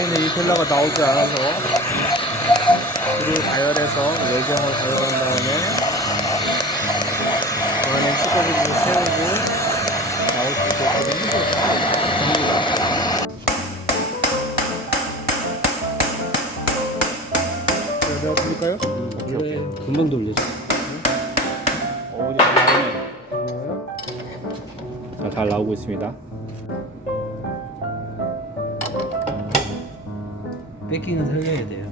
얘는 임펠러가 나오지 않아서 줄을 가열해서 외경을 가열한 다음에 그 안에 뚜껑을 세우고 나올 수 있게끔 합니다. 내가 부를까요? 원래 금방 돌리죠. 이제 나오네. 잘 나오고 있습니다. 베이킹은 살려야 돼요.